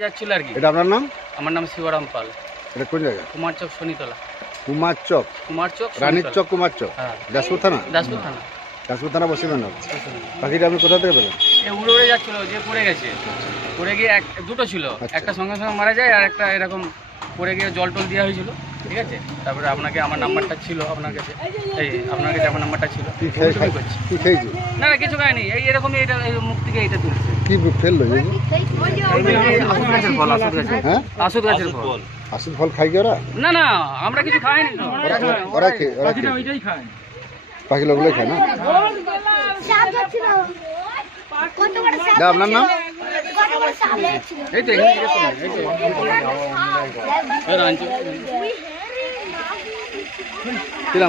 যাচ্ছিল আর কি। এটা আপনার নাম? আমার নাম শিবরাম পাল। এটা কোন জায়গা? কুমার চক শনিতলা। কুমার চক? কুমার চক রানীর চক কুমার চক? হ্যাঁ। দাসপুর থানা? দাসপুর থানা। দাসপুর থানা বসে না পাখিটা আপনি কোথা থেকে পেলেন? এ উড়ে উড়ে যাচ্ছিল যে পড়ে গেছে। পড়ে গিয়ে এক দুটো ছিল। আচ্ছা। একটা সঙ্গে সঙ্গে মারা যায় আর একটা এরকম পড়ে গিয়ে জল টল দেওয়া হয়েছিল। ঠিক আছে? তারপরে আপনাকে আমার নাম্বারটা ছিল আপনার কাছে। এই আপনার কাছে আমার নাম্বারটা ছিল। না না কিছু খায়নি এই এরকমই এটা এই মুখ থেকে এটা তুলছে। কি ফেলল আসুদ গাছের ফল আসুদ গাছের হ্যাঁ? আসুদ ফল। খাই কি ওরা? না না আমরা কিছু খাইনি ওরা ওরা খেয়ে ওরা ওইটাই খায়। পাখি লোকগুলোই খায় না? আপনার নাম? এই তো। এখানে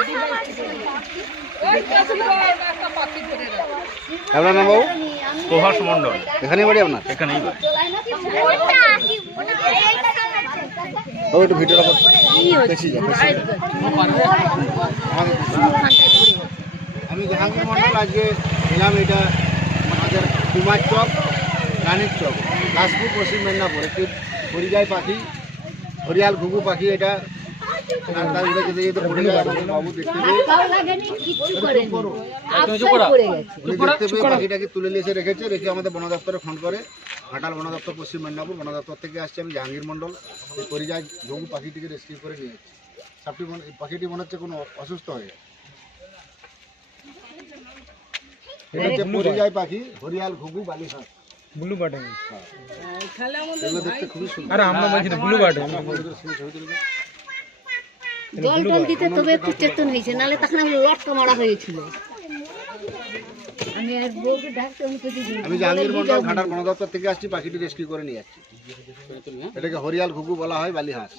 জিজ্ঞেস তো এই রাঞ্চি। কি নাম করছি তোর আপনার নাম বাবু প্রভাস মণ্ডল এখানেই বাড়ি আপনার এখানেই বাড়ি। বাবু একটু ভিডিওটা যা। আমি জাহাঙ্গীর মন্ডল আজকে এলাম এটা আমাদের কুমার চক রানীর চক দাসপুর পশ্চিম মেদিনীপুর একটি পরিযায়ী পাখি হরিয়াল ঘুঘু পাখি এটা যায় আমাদের বন দপ্তরে ফোন করে। ঘাটাল বন দপ্তর পশ্চিম মেদিনীপুর বন দপ্তর থেকে আসছে আমি জাহাঙ্গীর মন্ডল এই ঘুঘু পাখিটিকে রেস্কিউ করে নিয়ে সাপটি পাখিটি মনে হচ্ছে কোনো অসুস্থ হয়ে গেছে। এটা হচ্ছে পরিযায়ী পাখি হরিয়াল ঘুঘু বালিহাঁস ব্লু বাটন আরে আমরা বলছি ব্লু বাটন জল টল দিতে তবে একটু চেতন হয়েছে নাহলে তখন আমি লটকা মারা হয়েছিল। আমি আর বউকে ডাকতে আমি কিছু দিই। আমি জাহাঙ্গীর মন্ডল ঘাটাল বন দপ্তর থেকে আসছি পাখিটি রেস্কিউ করে নিয়ে যাচ্ছি এটাকে হরিয়াল ঘুঘু বলা হয় বালিহাঁস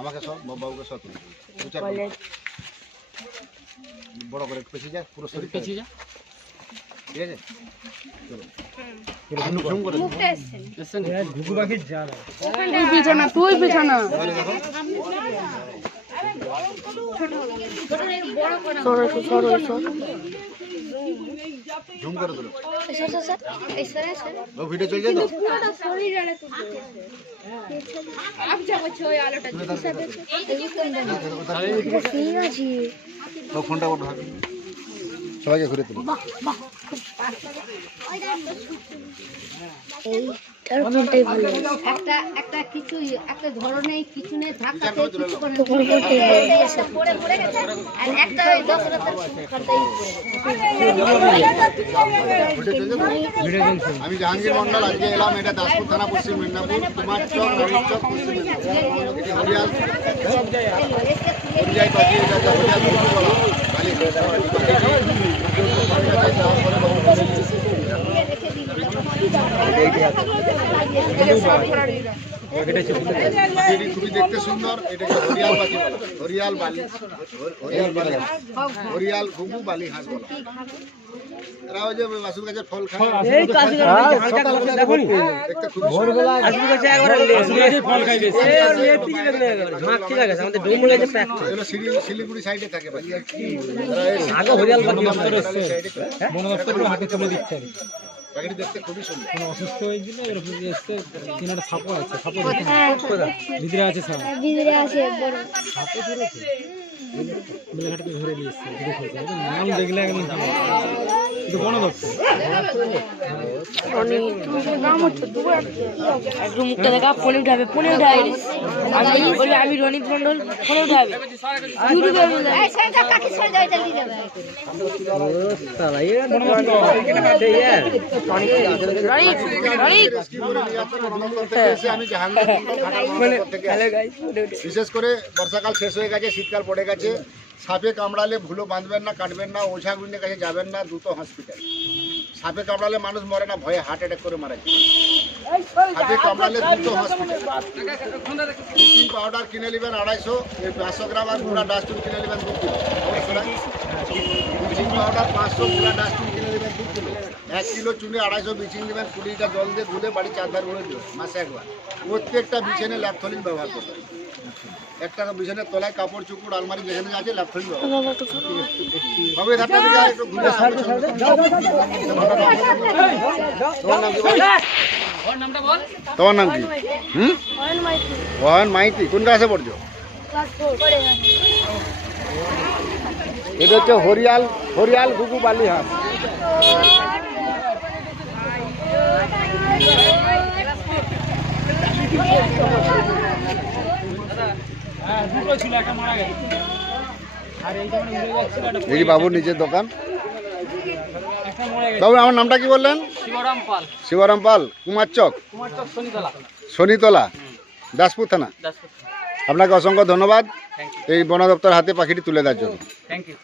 আমাকে সব বাবুকে সব। বড় করে পেছিয়ে যায় পুরো শরীর পেছিয়ে যা। ঠিক আছে? চলো। জুম করে দিন। এসছেন? ঘুঘু পাখির জাল এবারে দেখো। জুম করে দিল ও ভিডিও চলছে তো? ফোনটা ভাগ সবাইকে ঘুরে তুলো। একটা একটা কিছু একটা ধরনের কিছু নেই ধাক্কাতে কিছু করে পড়ে পড়ে গেছে। আর একটা ওই দশ রাতের খাতাই ভিডিও চলছে তো? আমি জাহাঙ্গীর মন্ডল আজকে এলাম এটা দাসপুর থানা পশ্চিম মেদিনীপুর। কুমার চক রানীর চক পশ্চিম মেদিনীপুর। হরিয়াল। হরিয়াল ঘুঘু বলা হয়। কালী এটি খুবই দেখতে সুন্দর এটাকে হরিয়াল পাখি বলা? হরিয়াল বালি। হরিয়াল বালি। হরিয়াল ঘুঘু বালি হাঁস বলা। এরা ওই যে বাসুর গাছের ফল খায়। দেখতে খুব সুন্দর ফল খাই বেশি। ঝাঁক ঠিক আছে আমাদের ডোম লেগে এগুলো শিলি- শিলিগুড়ি সাইডে থাকে আগে হরিয়াল পাখি বন দপ্তর হাতে দিচ্ছে। পাখিটি দেখতে খুবই সুন্দর কোনো অসুস্থ হয়েছিল এরকম এসছে তিন একটা সাপও আছে সাপও ভিতরে আছে সাপ ভিতরে আছে বড় মেলাঘাটে ধরে নিয়ে এসছে নাম দেখলে একদম কিন্তু বন দপ্তর একটু মুখটা দেখা ফোনে উঠাবে ফোনে উঠাবে আমি রনিত মন্ডল ফোনে উঠাবে ইউটিউবে আমি বিশেষ করে বর্ষাকাল শেষ হয়ে গেছে শীতকাল পড়ে গেছে সাপে কামড়ালে ভুলো বাঁধবেন না কাটবেন না ওঝা গুন্ডের কাছে যাবেন না দ্রুত হসপিটাল সাপে কামড়ালে মানুষ মরে না ভয়ে হার্ট অ্যাটাক করে মারা যায় সাপে কামড়ালে দ্রুত হসপিটাল ব্লিচিং পাউডার কিনে নেবেন আড়াইশো এই পাঁচশো গ্রাম আর গুঁড়া ডাস্টবিন কিনে নেবেন দু কিলো ব্লিচিং পাউডার পাঁচশো গুঁড়া ডাস্টবিন কিনে নেবেন দু কিলো এক কিলো চুনে আড়াইশো ব্লিচিং নেবেন কুড়ি লিটার জল দিয়ে ধুলে বাড়ি চারধার করে দেবেন মাসে একবার প্রত্যেকটা বিছানে ল্যাপথলিন ব্যবহার করবেন একটা বিছানের তলায় কাপড় চুপড় আলমারি যেখানে আছে ল্যাপ ফেলবে বাবু এই তোমার নাম কি? বল? হুম মাইতি। কোন ক্লাসে পড়ছো? এটা হচ্ছে হরিয়াল হরিয়াল ঘুঘু বালিহাট এই যে বাবুর নিজের দোকান। বাবু আমার নামটা কি বললেন? শিবরাম পাল। শিবরাম পাল কুমার চক? কুমার চক শনিতলা। শনিতলা দাসপুর থানা? দাসপুর। আপনাকে অসংখ্য ধন্যবাদ থ্যাংক ইউ এই বন দপ্তর হাতে পাখিটি তুলে দেওয়ার জন্য। Thank you